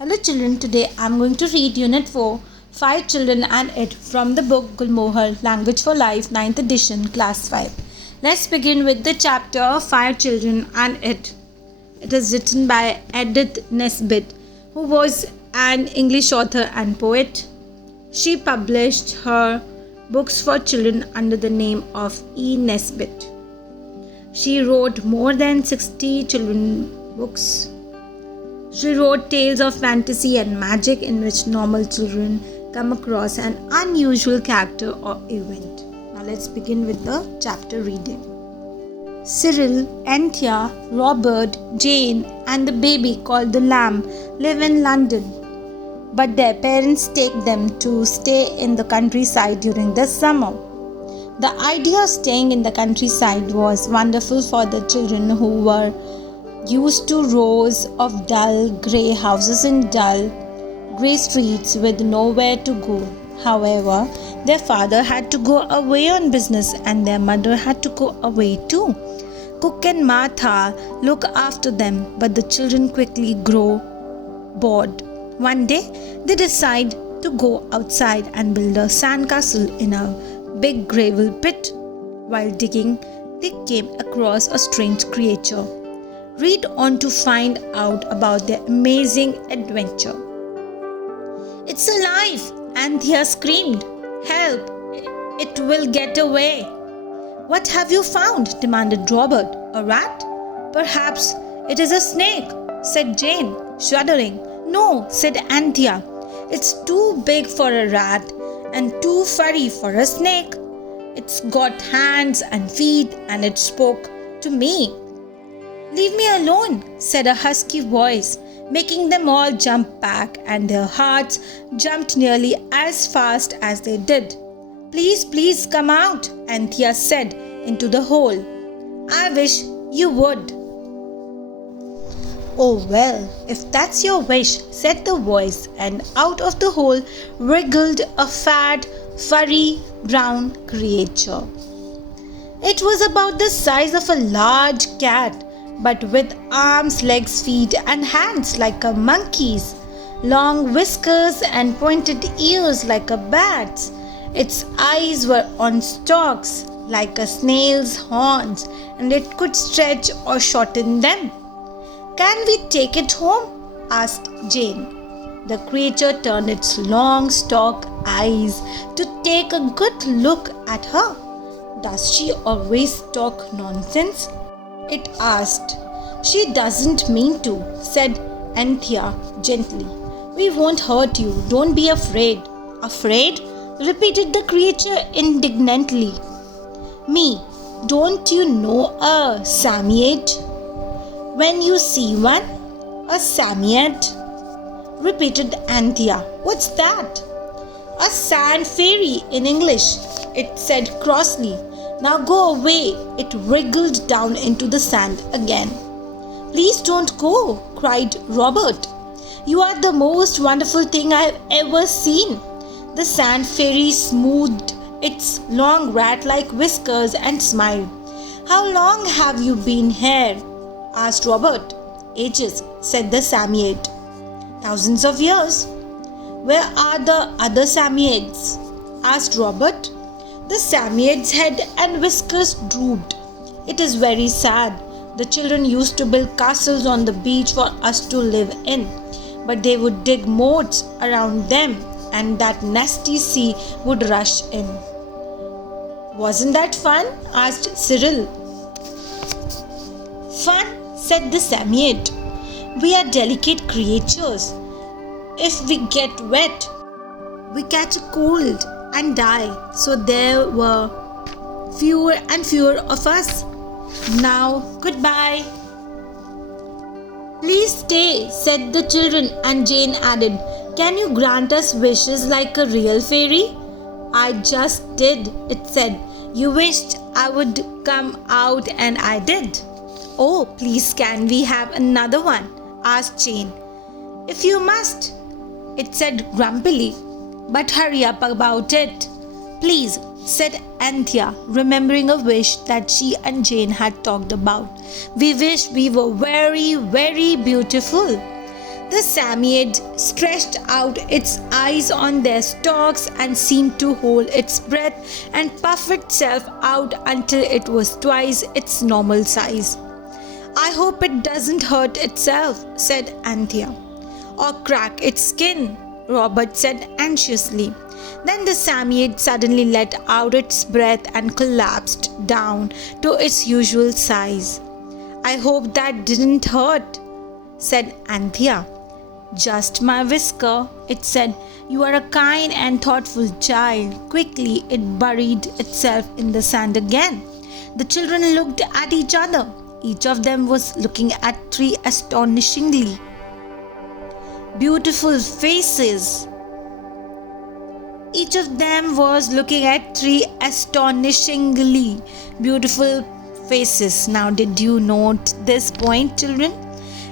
Hello children, today I am going to read Unit 4, 5 Children and It from the book Gulmohar, Language for Life, 9th edition, Class 5. Let's begin with the chapter 5 Children and It. It is written by Edith Nesbit, who was an English author and poet. She published her books for children under the name of E. Nesbit. She wrote more than 60 children's books. She wrote tales of fantasy and magic in which normal children come across an unusual character or event. Now let's begin with the chapter reading. Cyril, Anthea, Robert, Jane and the baby called the lamb live in London. But their parents take them to stay in the countryside during the summer. The idea of staying in the countryside was wonderful for the children who were used to rows of dull grey houses in dull grey streets with nowhere to go. However, their father had to go away on business and their mother had to go away too. Cook and Martha look after them, but the children quickly grow bored. One day, they decide to go outside and build a sandcastle in a big gravel pit. While digging, they came across a strange creature. Read on to find out about their amazing adventure. "It's alive!" Anthea screamed. "Help! It will get away!" "What have you found?" demanded Robert. "A rat?" "Perhaps it is a snake," said Jane, shuddering. "No," said Anthea. "It's too big for a rat and too furry for a snake. It's got hands and feet and it spoke to me." "Leave me alone," said a husky voice, making them all jump back, and their hearts jumped nearly as fast as they did. "Please, please come out," Anthea said into the hole. "I wish you would." "Oh well, if that's your wish," said the voice, and out of the hole wriggled a fat, furry, brown creature. It was about the size of a large cat, but with arms, legs, feet and hands like a monkey's, long whiskers and pointed ears like a bat's. Its eyes were on stalks like a snail's horns, and it could stretch or shorten them. "Can we take it home?" asked Jane. The creature turned its long stalk eyes to take a good look at her. "Does she always talk nonsense?" it asked. "She doesn't mean to," said Anthea gently. "We won't hurt you. Don't be afraid." "Afraid?" repeated the creature indignantly. "Me, don't you know a Samiate? When you see one?" "A Samiate?" repeated Anthea. "What's that?" "A sand fairy in English," it said crossly. "Now go away." It wriggled down into the sand again. "Please don't go," cried Robert. "You are the most wonderful thing I have ever seen." The sand fairy smoothed its long rat-like whiskers and smiled. "How long have you been here?" asked Robert. "Ages," said the Samiate. "Thousands of years." "Where are the other Samiates?" asked Robert. The Samiate's head and whiskers drooped. "It is very sad. The children used to build castles on the beach for us to live in, but they would dig moats around them and that nasty sea would rush in." "Wasn't that fun?" asked Cyril. "Fun," said the Samiate. "We are delicate creatures. If we get wet, we catch a cold and die, so there were fewer and fewer of us. Now, goodbye." "Please stay," said the children, and Jane added, "Can you grant us wishes like a real fairy?" "I just did," it said. "You wished I would come out and I did." "Oh, please can we have another one?" asked Jane. "If you must," it said grumpily. "But hurry up about it." "Please," said Anthea, remembering a wish that she and Jane had talked about. "We wish we were very, very beautiful." The Samiad stretched out its eyes on their stalks and seemed to hold its breath and puff itself out until it was twice its normal size. I hope it doesn't hurt itself, said Anthea. Or crack its skin, Robert said anxiously. Then the Samiad suddenly let out its breath and collapsed down to its usual size. I hope that didn't hurt, said Anthea. Just my whisker, it said. You are a kind and thoughtful child. Quickly, it buried itself in the sand again. The children looked at each other. Each of them was looking at three astonishingly beautiful faces. Each of them was looking at three astonishingly beautiful faces. Now, did you note this point, children?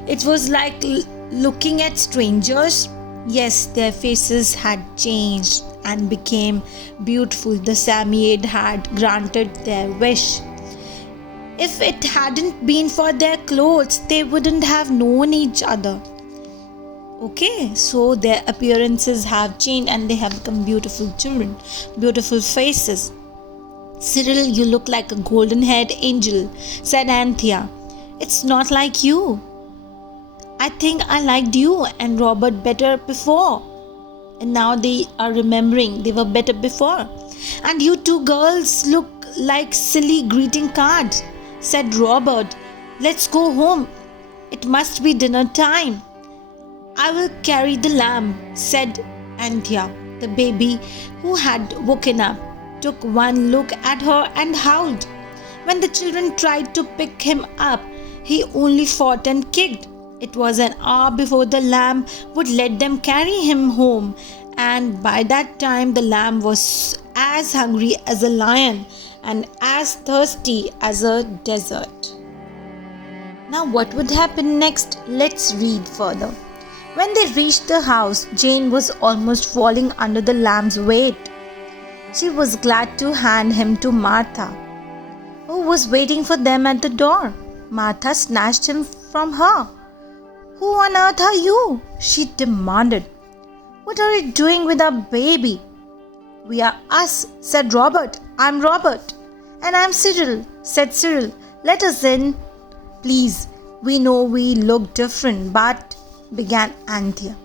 It was like looking at strangers. Yes, their faces had changed and became beautiful. The Samiad had granted their wish. If it hadn't been for their clothes, they wouldn't have known each other. Okay, so their appearances have changed and they have become beautiful children, beautiful faces. Cyril, you look like a golden-haired angel, said Anthea. It's not like you. I think I liked you and Robert better before. And now they are remembering they were better before. And you two girls look like silly greeting cards, said Robert. Let's go home. It must be dinner time. I will carry the lamb, said Anthea. The baby, who had woken up, took one look at her and howled. When the children tried to pick him up, he only fought and kicked. It was an hour before the lamb would let them carry him home, and by that time the lamb was as hungry as a lion and as thirsty as a desert. Now what would happen next? Let's read further. When they reached the house, Jane was almost falling under the lamb's weight. She was glad to hand him to Martha, who was waiting for them at the door. Martha snatched him from her. Who on earth are you? She demanded. What are you doing with our baby? We are us, said Robert. I'm Robert. And I'm Cyril, said Cyril. Let us in, please. We know we look different, but, began Anthea.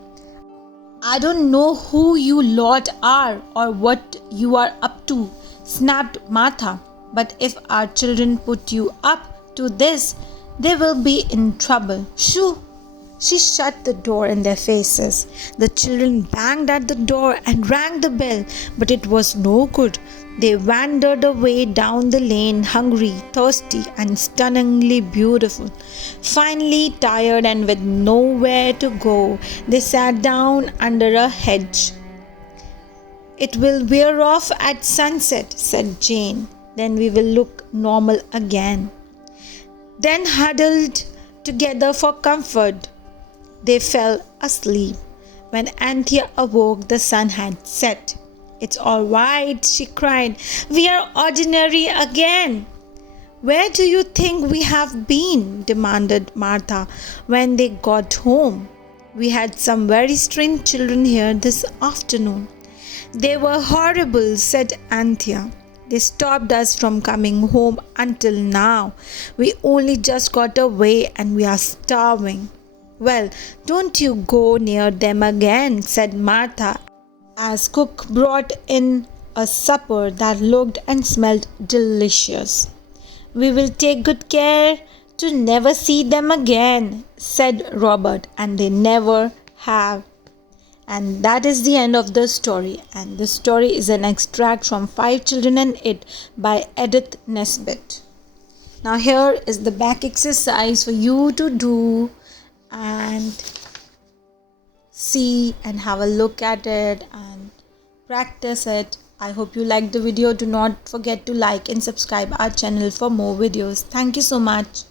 I don't know who you lot are or what you are up to, snapped Martha. But if our children put you up to this, they will be in trouble. Shoo! She shut the door in their faces. The children banged at the door and rang the bell, but it was no good. They wandered away down the lane, hungry, thirsty, and stunningly beautiful. Finally, tired and with nowhere to go, they sat down under a hedge. It will wear off at sunset, said Jane. Then we will look normal again. Then huddled together for comfort, they fell asleep. When Anthea awoke, the sun had set. It's all right, she cried. We are ordinary again. Where do you think we have been? Demanded Martha when they got home. We had some very strange children here this afternoon. They were horrible, said Anthea. They stopped us from coming home until now. We only just got away and we are starving. Well, don't you go near them again, said Martha, as cook brought in a supper that looked and smelled delicious. We will take good care to never see them again, said Robert, and they never have. And that is the end of the story. And the story is an extract from 5 Children and It by Edith Nesbit. Now here is the back exercise for you to do and see and have a look at it and practice it. I hope you liked the video. Do not forget to like and subscribe our channel for more videos. Thank you so much.